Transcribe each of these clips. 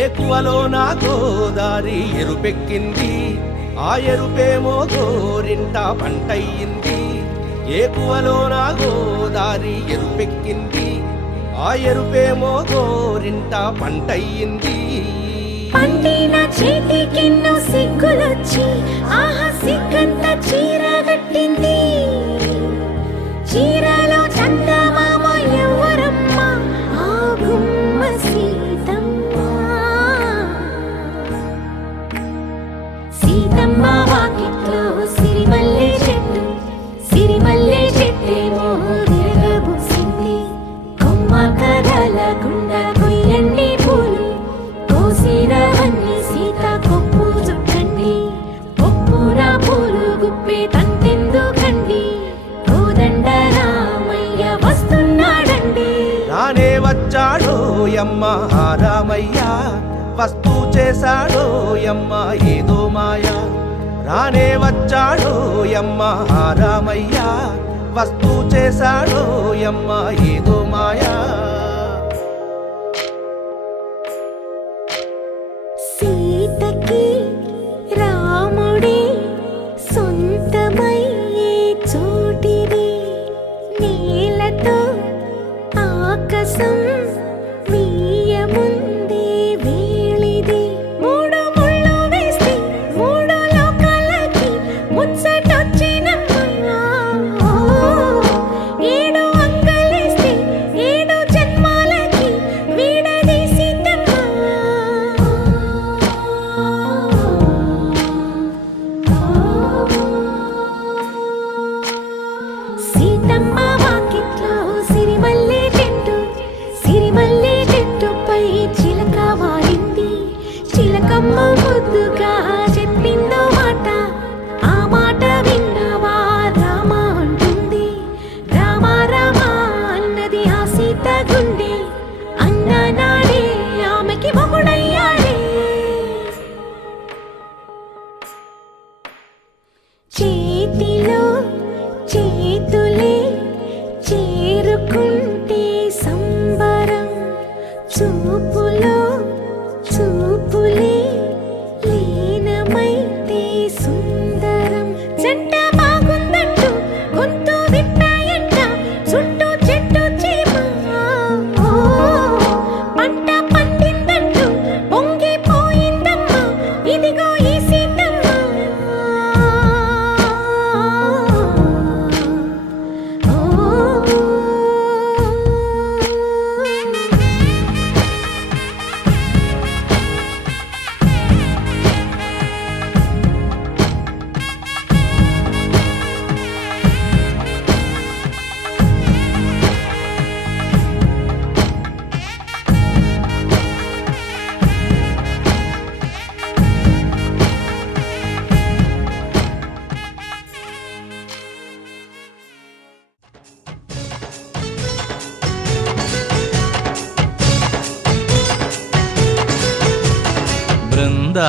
ఏకువలో నా గోదారి ఎరుపెక్కింది, ఆ ఎరుపేమో గోరింట పంటయ్యింది. ఏకువలో నా గోదారి ఎరుపెక్కింది, ఆ ఎరుపేమో గోరింట పంటయ్యింది. పండిన చేతికెన్నో సిగ్గులొచ్చి ఆహా సిగ్గంత చీర కట్టింది. చీరలో చందమామ ఎవరమ్మ, ఆ గుమ్మ సీతమ్మ. సీతమ్మ వాకిట్లో సిరిమల్లె చెట్టు, సిరిమల్లె చెట్టేమో విరగబూసింది. కొమ్మ కదలకుండా కొయ్యండి పూలు, కోసినవన్నీ సీత కొప్పు చుట్టండి. కొప్పున పూలు గుప్పే తంతెందుకండి, కోదండ రామయ్య వస్తున్నాడండి. రానే వచ్చాడో యమ్మ రామయ్య, వస్తూ చేశాడో యమ్మ ఏదో మాయ. రానే వచ్చాడో యమ్మ రామయ్య, వస్తూ చేశాడో యమ్మ ఏదో మాయా. సీతకి రాముడే సొంతమయ్యే చోటిది, నేలతో ఆకాశం వీయముందే వేళిది. మూడు ముళ్ళు వేస్తే మూడు లోకాలకి ముచ్చటొచ్చినమ్మా. ఏడు అంగలేస్తే ఏడు జన్మాలకి వీడదీసిందమ్మా. సీతమ్మ వాకిట్లో సిరిమల్లె చెట్టు, సిరిమల్లె చెట్టుపై చిలక వాలింది. చిలకమ్మ ముద్దుగా చెప్పిందో మాట, ఆ మాట విన్నవా రామ అంటుంది. రామ రామ అన్నది ఆ సీత గుండె, అన్న నాడే ఆమెకి మొగుడయ్యాడే. చేతిలో చేతులే చేరుకుంటే సంబరం, చూపులో చూపులే లీనమైతే సుందరం. జంట బాగుందంటూ గొంతు విప్పాయంట చుట్టూ చెట్టు చీమ. పంట పండిందంటూ పొంగిపోయిందమ్మా, ఇదిగో ఈ సీతమ్మ.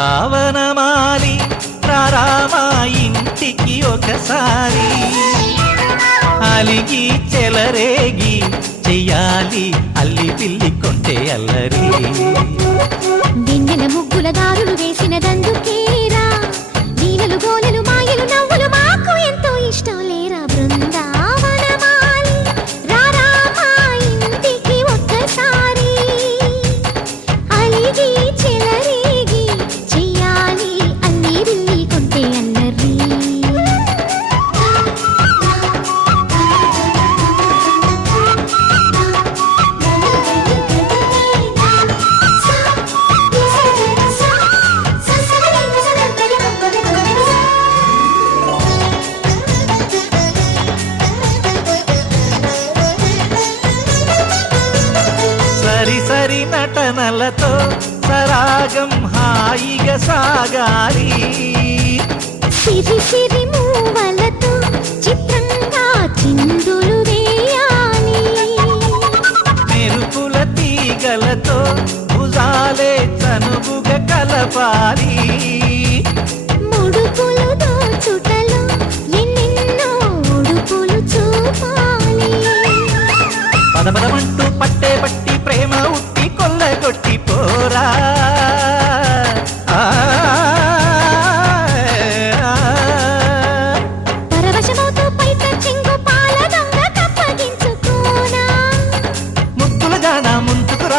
బృందావనమాలి రారామా ఇంటికి ఒకసారి, అలిగి చెలరేగి చెయ్యాలి అల్లి పిల్లి కొంటే అల్లరి. వెన్నెల ముగ్గుల దారులు వేసినదందుకేరా, నీలలు గోలెలు మాయలు నవ్వులు మాకు ఎంతో ఇష్టం లేరా. బృందావనమాలి రారామా ఇంటికి ఒక్కసారి, అలిగి చెలరేగి చెయ్యాలి అల్లి బిల్లి కొంటే అల్లరి. సరి సరి నటనలతో సరాగం హాయిగా సాగాలి. సిరి సిరి మూవలతో చిత్రంగా చిందులు వేయాలి. మెరుపుల తీగలతో భుజాలే చనువుగా కలపాలి. ముడుపులు దోచుటలో ఎన్నెన్నో ఉడుపులు చూపాలి. పదపదమంటూ పట్టే పట్టి ప్రేమ ఉట్టి కొల్లగొట్టి పోరా.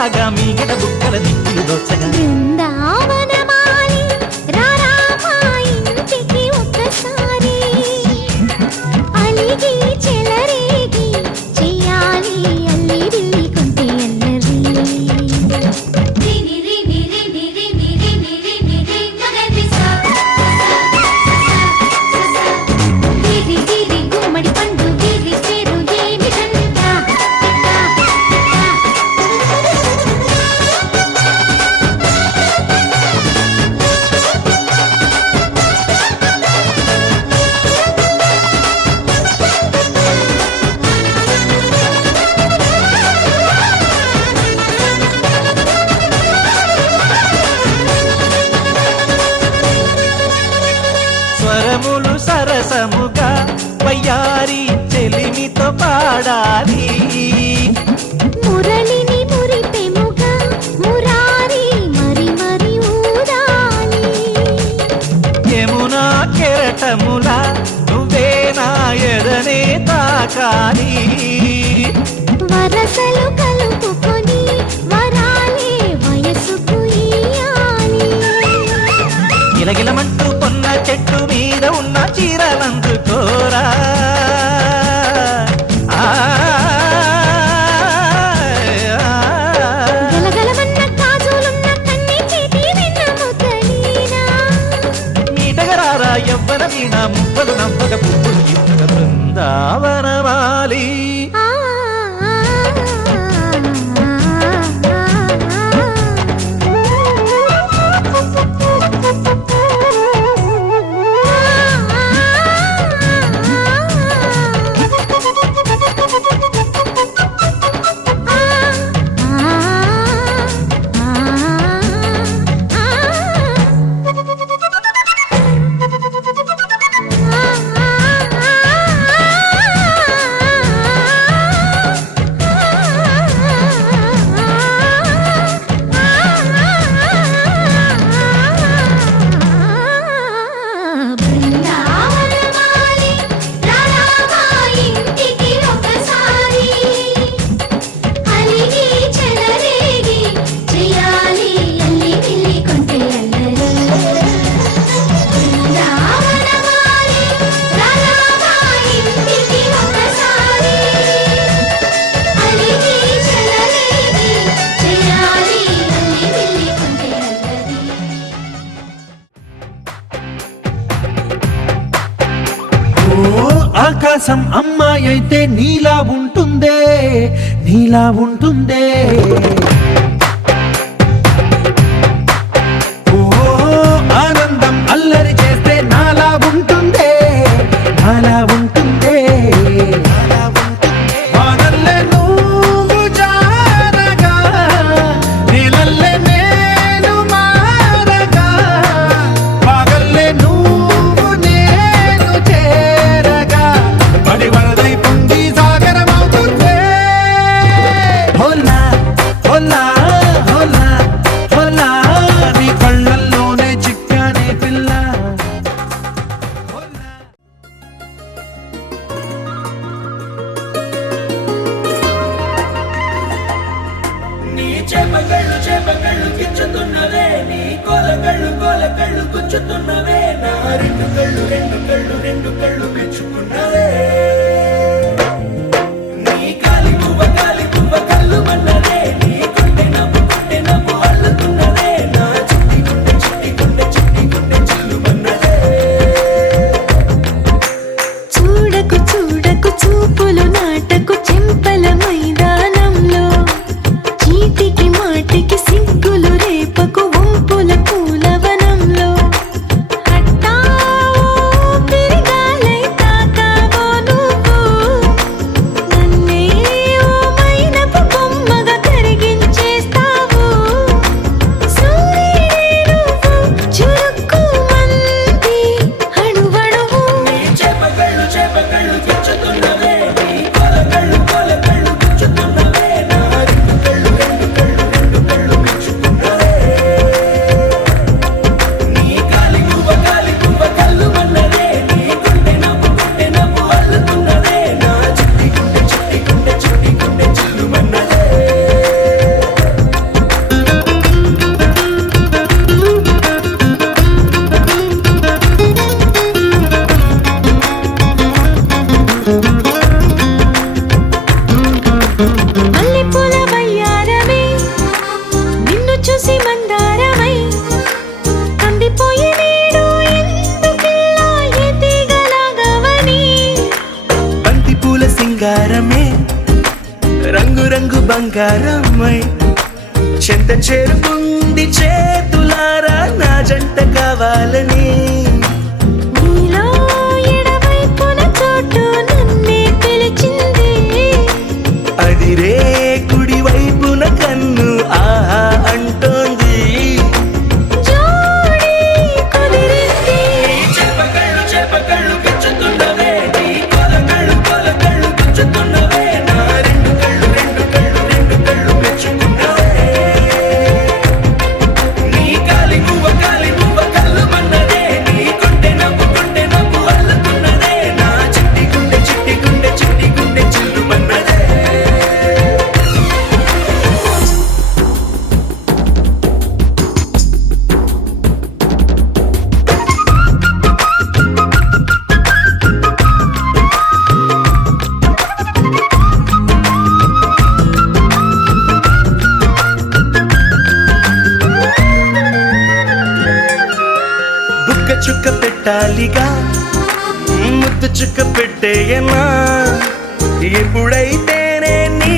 లాగా మీగడ బుక్కల దిక్కులు దోచగా బృందావనమాలి రారా మా ఇంటికి ఒక్కసారి అలిగి చెలరేగి చెయ్యాలి అల్లి బిల్లి కొంటే అల్లరి గుమ్మడి పండు వీరి పేరు ఏమిటంట స్వరములు సరసముగా వయ్యారి చెలిమితో పాడాలి మురళిని మురిపెముగా మురారి మరి మరి ఊదాలి యమునా కెరటములా నువ్వే నా ఎదనే తాకాలి వరసలు కలుపుకొని వరాలే వయసుకు ఇయ్యాలి గిలగిలమంటూ పొన్న చెట్టు మీద ఉన్న చీరలందుకోరా గలగలమన్న కాజులున్న కన్ని చేతి వెన్న ముద్దలీనా మీటగరారా ఎవ్వర వీణ మువ్వలు నవ్వగ పువ్వులు ఇవ్వగ బృందావనమాలి ఆ బృందావనమాలి రారా మా ఇంటికి ఒకసారి అలిగి చెలరేగి చెయ్యాలి అల్లి బిల్లి కొంటే అల్లరి బృందావనమాలి రారా మా ఇంటికి ఒకసారి అలిగి చెలరేగి చెయ్యాలి అల్లి బిల్లి కొంటే అల్లరి ఓ ఆకాశం అమ్మాయి అయితే నీలా ఉంటుందే నీలా ఉంటుందే ఓ ఆనందం అల్లరి చేస్తే నాలా ఉంటుందే నాలా ఉంటుందే వానల్లే నువ్వు జారగా నీలల్లే నేను మారగా పగల్లే నువ్వు నేను చేరగా పడి వరదై పొంగి సాగరమవుతుందే హోలా హోలా హోలా హోలా నీ కళ్ళల్లోనే చిక్కానే పిల్ల నీ చేపకళ్ళు గిచ్చుతున్నవే నీ కోలకళ్ళు గుచ్చుతున్నవే నా రెండు కళ్ళు మెచ్చుకున్నవే నీ కాలి పువ్వ కళ్ళు మన్నదే నీ గుండె నవ్వు అల్లుతున్నదే నా చిట్టి గుండె చిల్లు మన్నదే చూడకు చూడకు చూపులు నాటకు చెంపల మైదానంలో చీటికి మాటికి సిగ్గులు రేపకు వంపుల పూలవనంలో హఠావో పెరిగాలై తాకా రంగు బంగారమ్మై చెంత చేరుకుంది చేతులారా నా జంట కావాలని నీలో ఎడవైపున చోటు నన్నే పిలిచింది అదిరే కుడి వైపున కన్ను ఆహా అంటోంది జోడి కుదిరింది చెప్పకళ్ళు గిచ్చుతున్నవే నీ కొలకళ్ళు గుచ్చుతున్నవే నా రెండు కళ్ళు మెచ్చుకున్నవే నీ కాలి నువ్వ కళ్ళు మన్నదే నీ కొంటె నవ్వు అల్లుతున్నదే నా చిట్టి గుండె చిల్లు మన్నదే బుక్క చుక్క పెట్టాలిగా ముద్దు చుక్క పెట్టేయనా ఎప్పుడైతేనే నీ